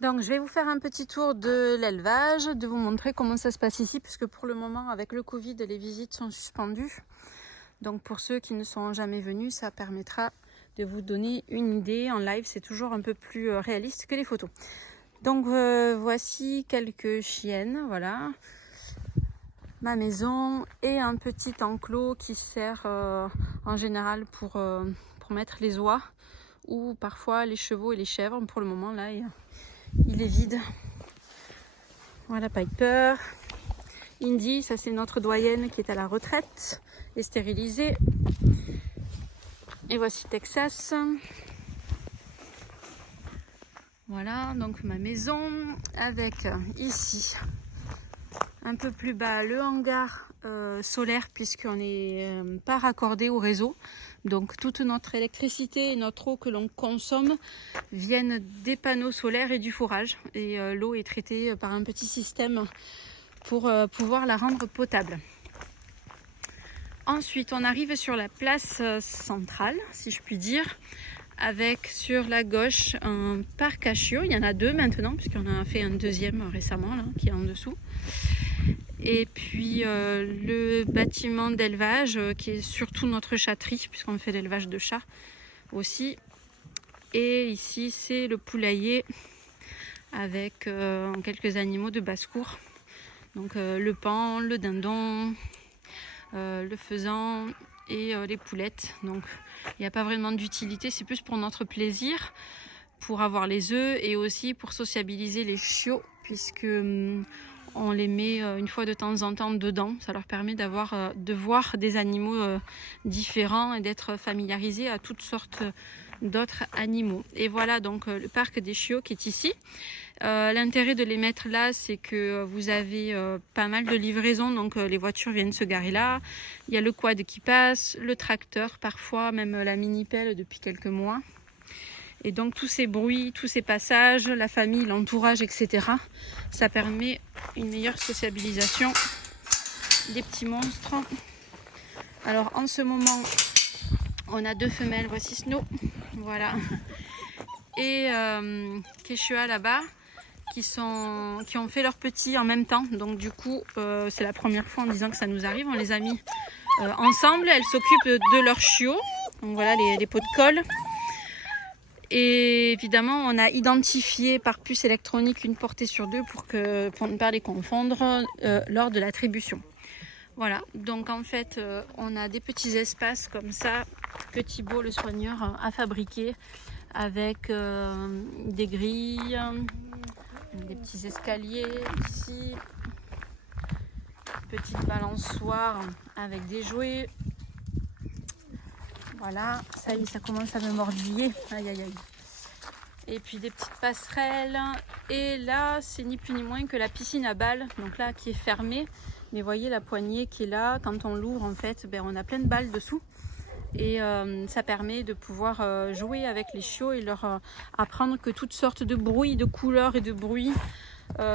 Donc je vais vous faire un petit tour de l'élevage, de vous montrer comment ça se passe ici, puisque pour le moment avec le Covid les visites sont suspendues. Donc pour ceux qui ne sont jamais venus, ça permettra de vous donner une idée en live, c'est toujours un peu plus réaliste que les photos. Donc voici quelques chiennes, voilà, ma maison et un petit enclos qui sert en général pour mettre les oies ou parfois les chevaux et les chèvres. Pour le moment là il est vide. Voilà Piper, Indy, ça c'est notre doyenne qui est à la retraite et stérilisée. Et voici Texas. Voilà donc ma maison avec ici un peu plus bas le hangar solaire puisqu'on n'est pas raccordé au réseau. Donc toute notre électricité et notre eau que l'on consomme viennent des panneaux solaires et du fourrage. Et l'eau est traitée par un petit système pour pouvoir la rendre potable. Ensuite, on arrive sur la place centrale, si je puis dire, avec sur la gauche un parc à chiots. Il y en a deux maintenant, puisqu'on a fait un deuxième récemment, là, qui est en dessous. Et puis le bâtiment d'élevage, qui est surtout notre chatterie, puisqu'on fait l'élevage de chats aussi. Et ici, c'est le poulailler avec quelques animaux de basse-cour. Donc le paon, le dindon, le faisan et les poulettes. Donc il n'y a pas vraiment d'utilité, c'est plus pour notre plaisir, pour avoir les œufs et aussi pour sociabiliser les chiots, puisque on les met une fois de temps en temps dedans. Ça leur permet de voir des animaux différents et d'être familiarisés à toutes sortes d'autres animaux. Et voilà donc le parc des chiots qui est ici. L'intérêt de les mettre là, c'est que vous avez pas mal de livraisons, donc les voitures viennent se garer là. Il y a le quad qui passe, le tracteur, parfois même la mini-pelle depuis quelques mois. Et donc tous ces bruits, tous ces passages, la famille, l'entourage, etc. Ça permet une meilleure sociabilisation des petits monstres. Alors en ce moment, on a deux femelles, voici Snow, voilà. Et Quechua là-bas, qui ont fait leurs petits en même temps. Donc du coup, c'est la première fois en disant que ça nous arrive. On les a mis ensemble. Elles s'occupent de leurs chiots. Donc voilà les pots de colle. Et évidemment, on a identifié par puce électronique une portée sur deux pour ne pas les confondre lors de l'attribution. Voilà, donc en fait, on a des petits espaces comme ça que Thibaut, le soigneur, a fabriqué avec des grilles, des petits escaliers ici, petite balançoire avec des jouets. Voilà, ça y est, ça commence à me mordiller. Aïe aïe aïe. Et puis des petites passerelles. Et là, c'est ni plus ni moins que la piscine à balles, donc là qui est fermée. Mais voyez la poignée qui est là. Quand on l'ouvre, en fait, on a plein de balles dessous. Et ça permet de pouvoir jouer avec les chiots et leur apprendre que toutes sortes de bruits, de couleurs et de bruits,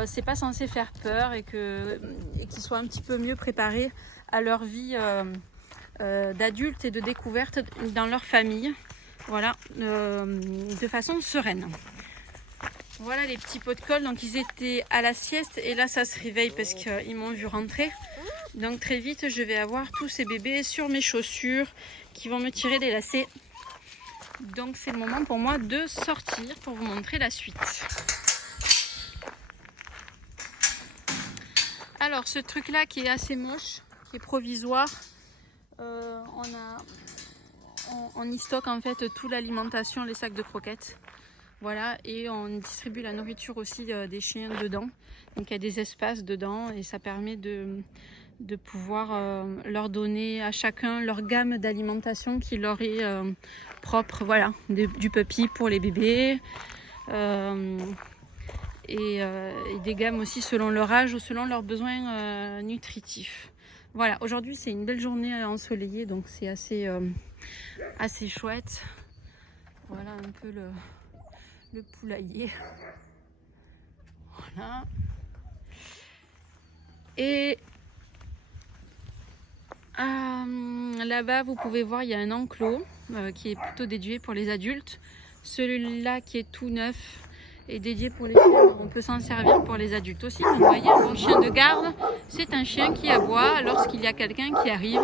c'est pas censé faire peur et qu'ils soient un petit peu mieux préparés à leur vie d'adultes et de découverte dans leur famille, voilà, de façon sereine. Voilà les petits pots de colle, donc ils étaient à la sieste et là ça se réveille parce qu'ils m'ont vu rentrer. Donc très vite je vais avoir tous ces bébés sur mes chaussures qui vont me tirer les lacets. Donc c'est le moment pour moi de sortir pour vous montrer la suite. Alors ce truc là qui est assez moche, qui est provisoire, on y stocke en fait toute l'alimentation, les sacs de croquettes. Voilà, et on distribue la nourriture aussi des chiens dedans. Donc il y a des espaces dedans et ça permet de pouvoir leur donner à chacun leur gamme d'alimentation qui leur est propre. Voilà, du puppy pour les bébés et des gammes aussi selon leur âge ou selon leurs besoins nutritifs. Voilà, aujourd'hui c'est une belle journée ensoleillée, donc c'est assez chouette. Voilà un peu le poulailler. Voilà. Et là-bas, vous pouvez voir, il y a un enclos qui est plutôt dédié pour les adultes. Celui-là qui est tout neuf est dédié pour les chiens. On peut s'en servir pour les adultes aussi. Donc, vous voyez, un chien de garde, c'est un chien qui aboie lorsqu'il y a quelqu'un qui arrive.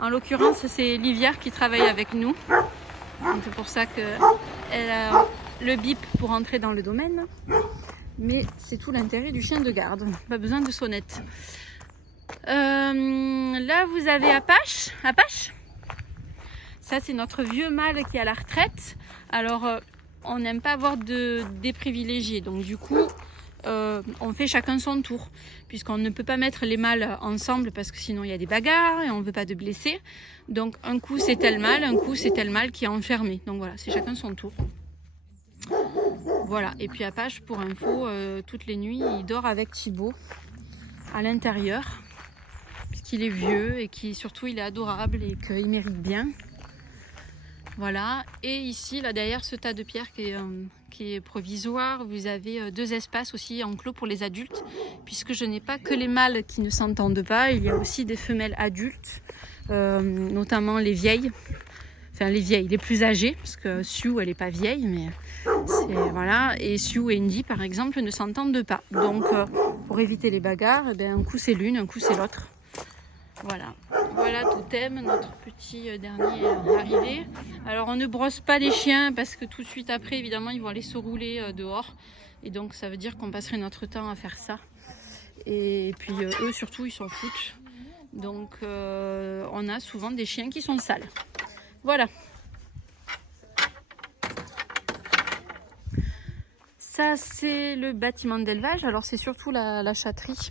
En l'occurrence, c'est Livière qui travaille avec nous. C'est pour ça qu'elle a le bip pour entrer dans le domaine. Mais c'est tout l'intérêt du chien de garde. Pas besoin de sonnette. Là, vous avez Apache. Apache. Ça, c'est notre vieux mâle qui est à la retraite. Alors, on n'aime pas avoir des privilégiés. Donc, du coup, on fait chacun son tour. Puisqu'on ne peut pas mettre les mâles ensemble parce que sinon, il y a des bagarres et on ne veut pas de blessés. Donc, un coup, c'est tel mâle, un coup, c'est tel mâle qui est enfermé. Donc, voilà, c'est chacun son tour. Voilà. Et puis, Apache, pour info, toutes les nuits, il dort avec Thibaut à l'intérieur. Puisqu'il est vieux et surtout, il est adorable et qu'il mérite bien. Voilà, et ici, là derrière ce tas de pierres qui est provisoire, vous avez 2 espaces aussi enclos pour les adultes, puisque je n'ai pas que les mâles qui ne s'entendent pas, il y a aussi des femelles adultes, notamment les vieilles, enfin les plus âgées, parce que Sue, elle n'est pas vieille, mais voilà, et Sue et Indy, par exemple, ne s'entendent pas. Donc, pour éviter les bagarres, eh bien, un coup c'est l'une, un coup c'est l'autre. Voilà, voilà Totem, notre petit dernier arrivé. Alors on ne brosse pas les chiens parce que tout de suite après, évidemment, ils vont aller se rouler dehors. Et donc ça veut dire qu'on passerait notre temps à faire ça. Et puis eux surtout, ils s'en foutent. Donc on a souvent des chiens qui sont sales. Voilà. Ça c'est le bâtiment d'élevage. Alors c'est surtout la chatterie.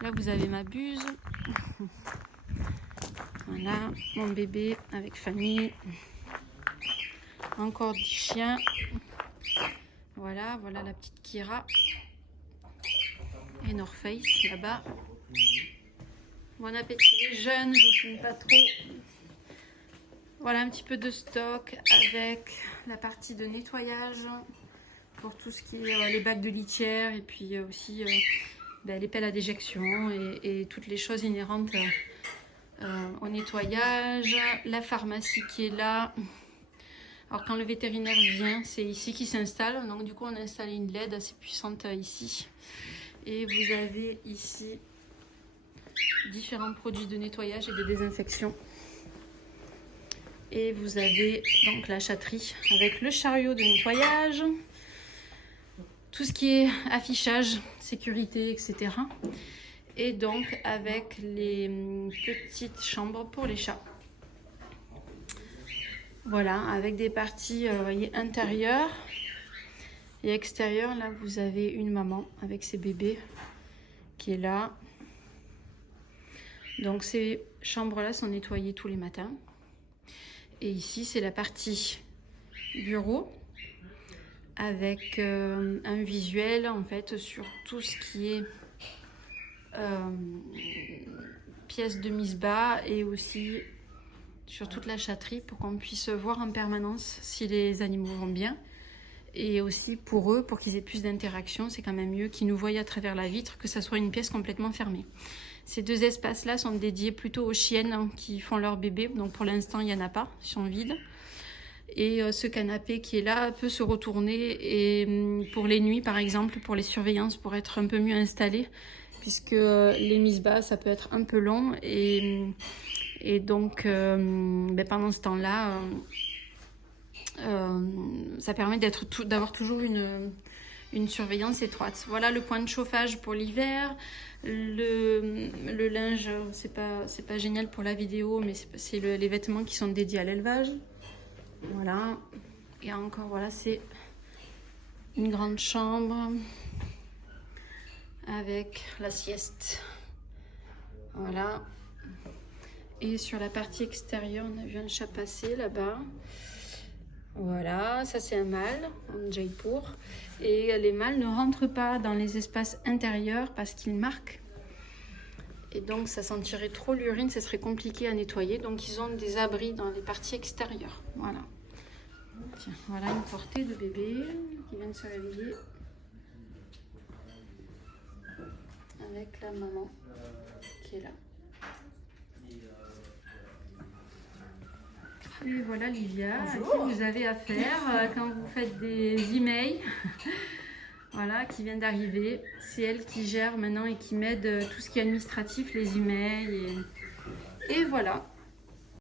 Là vous avez ma buse. Voilà, mon bébé avec Fanny. Encore 10 chiens. Voilà, voilà la petite Kira. Et North Face là-bas. Bon appétit les jeunes, je vous filme pas trop. Voilà un petit peu de stock avec la partie de nettoyage pour tout ce qui est les bacs de litière et puis aussi les pelles à déjection et toutes les choses inhérentes au nettoyage, la pharmacie qui est là. Alors quand le vétérinaire vient, c'est ici qu'il s'installe. Donc du coup on a installé une LED assez puissante ici. Et vous avez ici différents produits de nettoyage et de désinfection. Et vous avez donc la chatterie avec le chariot de nettoyage. Tout ce qui est affichage, sécurité, etc. Et donc avec les petites chambres pour les chats. Voilà, avec des parties intérieures et extérieures. Là, vous avez une maman avec ses bébés qui est là. Donc ces chambres-là sont nettoyées tous les matins. Et ici, c'est la partie bureau avec un visuel en fait sur tout ce qui est pièces de mise bas et aussi sur toute la chatterie pour qu'on puisse voir en permanence si les animaux vont bien. Et aussi pour eux, pour qu'ils aient plus d'interaction, c'est quand même mieux qu'ils nous voient à travers la vitre que ça soit une pièce complètement fermée. Ces 2 espaces-là sont dédiés plutôt aux chiennes qui font leur bébé. Donc pour l'instant, il n'y en a pas, ils sont vides. Et ce canapé qui est là peut se retourner et pour les nuits, par exemple, pour les surveillances, pour être un peu mieux installé, puisque les mises bas, ça peut être un peu long. Et donc, pendant ce temps-là, ça permet d'avoir toujours une surveillance étroite. Voilà le point de chauffage pour l'hiver. Le linge, c'est pas génial pour la vidéo, mais c'est les vêtements qui sont dédiés à l'élevage. Voilà. Et encore, voilà, c'est une grande chambre avec la sieste. Voilà. Et sur la partie extérieure, on a vu un chat passer là-bas. Voilà, ça c'est un mâle en Jaipur. Et les mâles ne rentrent pas dans les espaces intérieurs parce qu'ils marquent. Et donc ça sentirait trop l'urine, ça serait compliqué à nettoyer. Donc ils ont des abris dans les parties extérieures. Voilà. Tiens, voilà une portée de bébé qui vient de se réveiller. Avec la maman qui est là. Et voilà Livia, à qui Bonjour. vous avez affaire quand vous faites des emails. Voilà, qui vient d'arriver. C'est elle qui gère maintenant et qui m'aide tout ce qui est administratif, les emails. Et voilà.